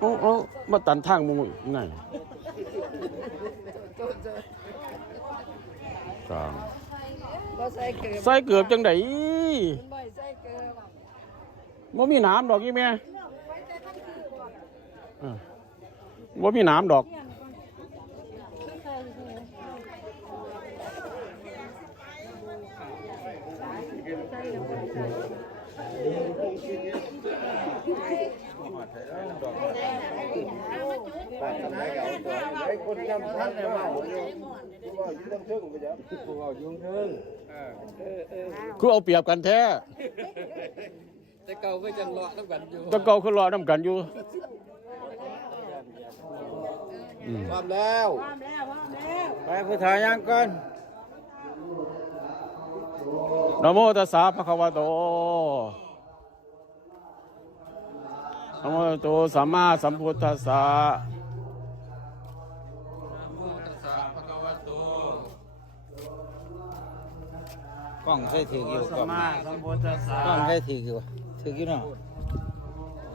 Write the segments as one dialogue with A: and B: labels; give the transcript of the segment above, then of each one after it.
A: โอ้โอ้มาตันทางมุงอีกไงกลาง
B: บ่ใส่เกลือ
A: ใส่เกือบจังได
B: บ่ใส่เกลือ
A: บ่มีน้ำดอกอีแม่เออบ่มีน้ำดอก
C: คนจำท่านเลยว่าอยู่ว่าอยู่ทั้งเทิงไปจ้ะว่าอยู่เทิง
A: คือเอาเปรียบกันแท้
C: แต่เก่าก็จังเลาะน้ำกันอยู่
A: แตะเกาคือรอน้ำกันอยู่อืม
C: พร้อมแล้ว
B: พร้อมแล้วพร้อมแล้ว
C: ไปผู้ถ่ายยังก่อน
A: นะโมตัสสะภะคะวะโต นะโมตัสสะสัมมาสัมพุทธัสสะ
C: กล้องใช้ถืออยู่กล้อง
A: สัมพุทธัสสะ
C: กล้องใช้ถืออยู่ถืออยู่เนาะ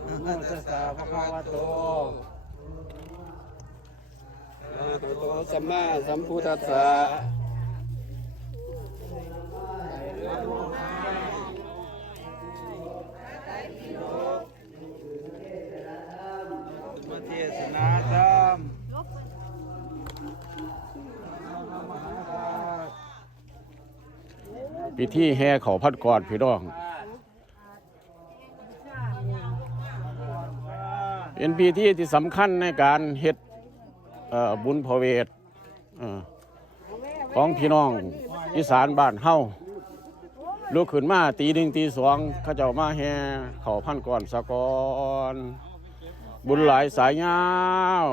A: นะโมตัสสะภะคะวะโต
C: โตสัมมาสัมพุทธัสสะ
A: มาเทศนาธรรม พิธีแห่เขาพัดกอดพี่น้อง เป็นพิธีที่สำคัญในการเฮ็ดบุญพระเวทของพี่น้องอีสานบ้านเฮาลุกขึ้นมาตีหนึ่งตีสองเขาเจ้ามาแห่เขาพันก่อนสะกอนบุญหลายสายยาว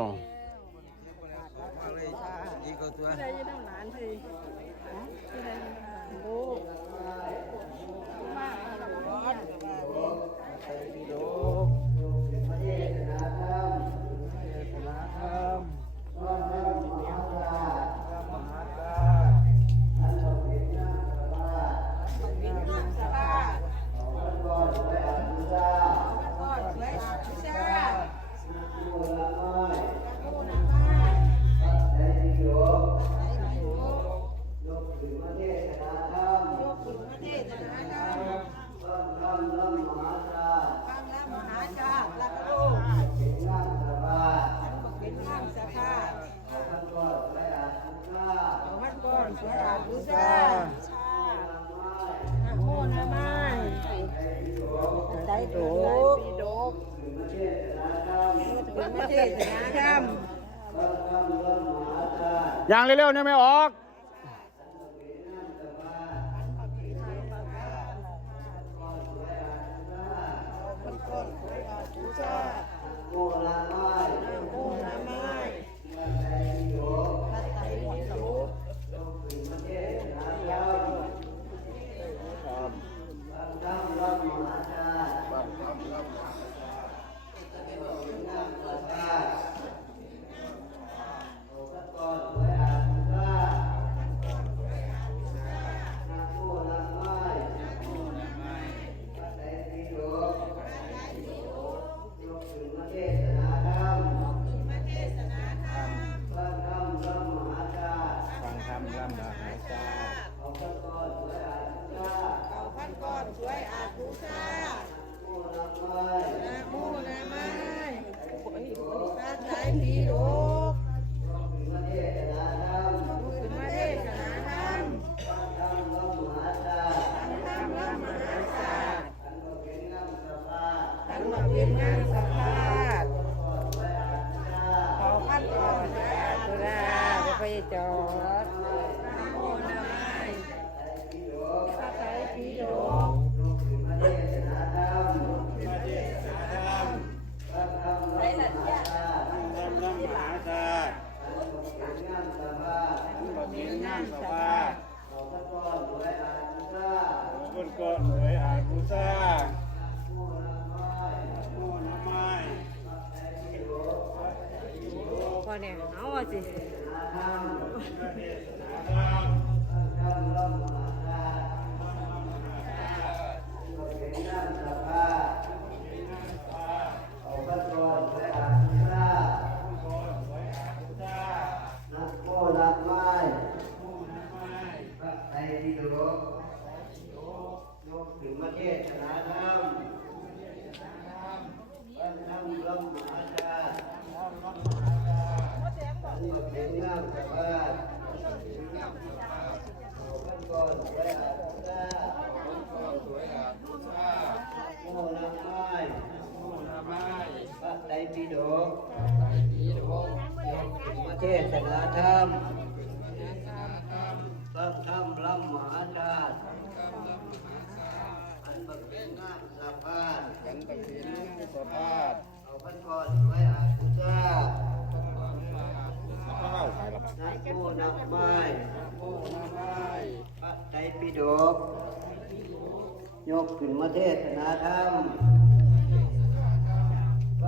B: โอ้นะไม่ใจโดกปีโดกเป็นประเทศนาธรรม
A: ย่างเร็วๆเนี่ยไม่ออก
B: โเดนะโมนะไม่พระไตรปิฎก
A: คนก่อนหวยอาบูซา
B: พอเนี่ยเอา อะสิศนาธรรมบ้านธรรมลำมหาชาติมาเป็นงามสบายบ้านก่อนสวยอาตาโมนาไม้พระไตร ปิฎกประเทศนาธรรมบ้านธรรมลำมหาชาติอันบักเป็นงามสะพานกันบักเป็นงามสะพานเอาพันก่อนไว้อาคุซานักโมนักไม้พระไตรปิฎกยกขึ้นมาเทศนาธรรม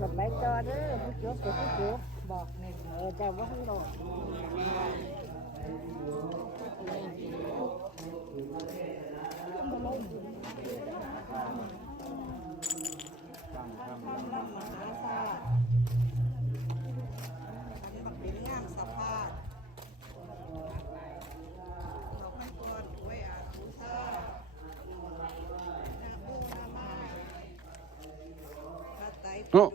B: ว่า
D: ท่านจบหรือใบจอเด้อผู้จบกับผู้จบบอกนี่เออแต่ว่าท่านอก
E: เป็นงามสภาพเราให้ก่อนไว้อาคุซานาโมนามา พระ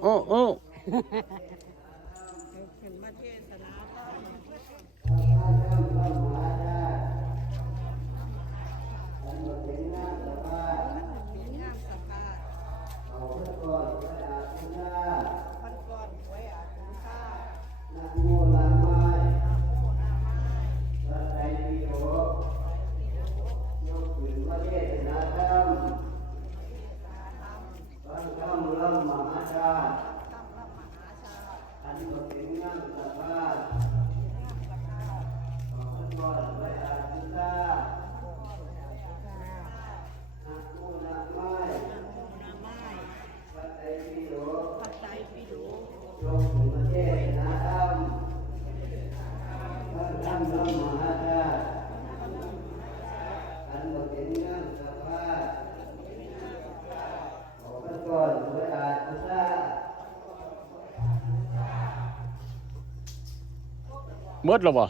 E: เมด
A: แล้วบ่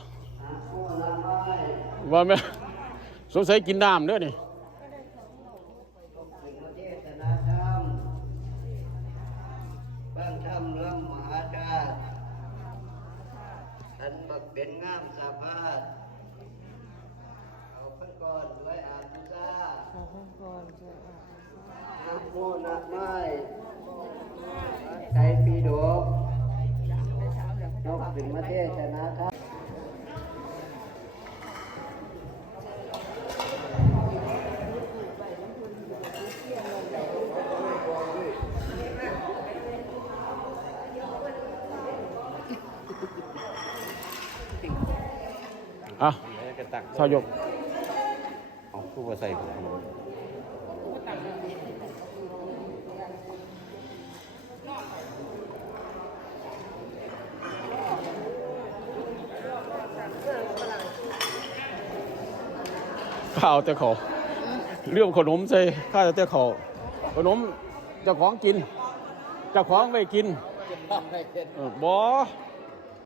A: ว่าแม่สงสัยกินน้ำเด้อนี่
B: ถึงประเทศนาธรรมพระธรรมลำมหาชาติอันบ่เป็นงามสภาพเอาพระก่อนไว้อาจซา
D: ขอท่านก่อนเจ้า
B: นะโมนะไม้ไตรปิฎกยกถึงประเทศชนะครับ
A: อะ
C: กระตัก
A: ทายก
C: เอาคู่มาใส่ผม
A: ข้าวแต่เขาเรื่องขนมใส่ข้าวแต่เขาขนมเจ้าของกินเจ้าของไม่กินเออบอ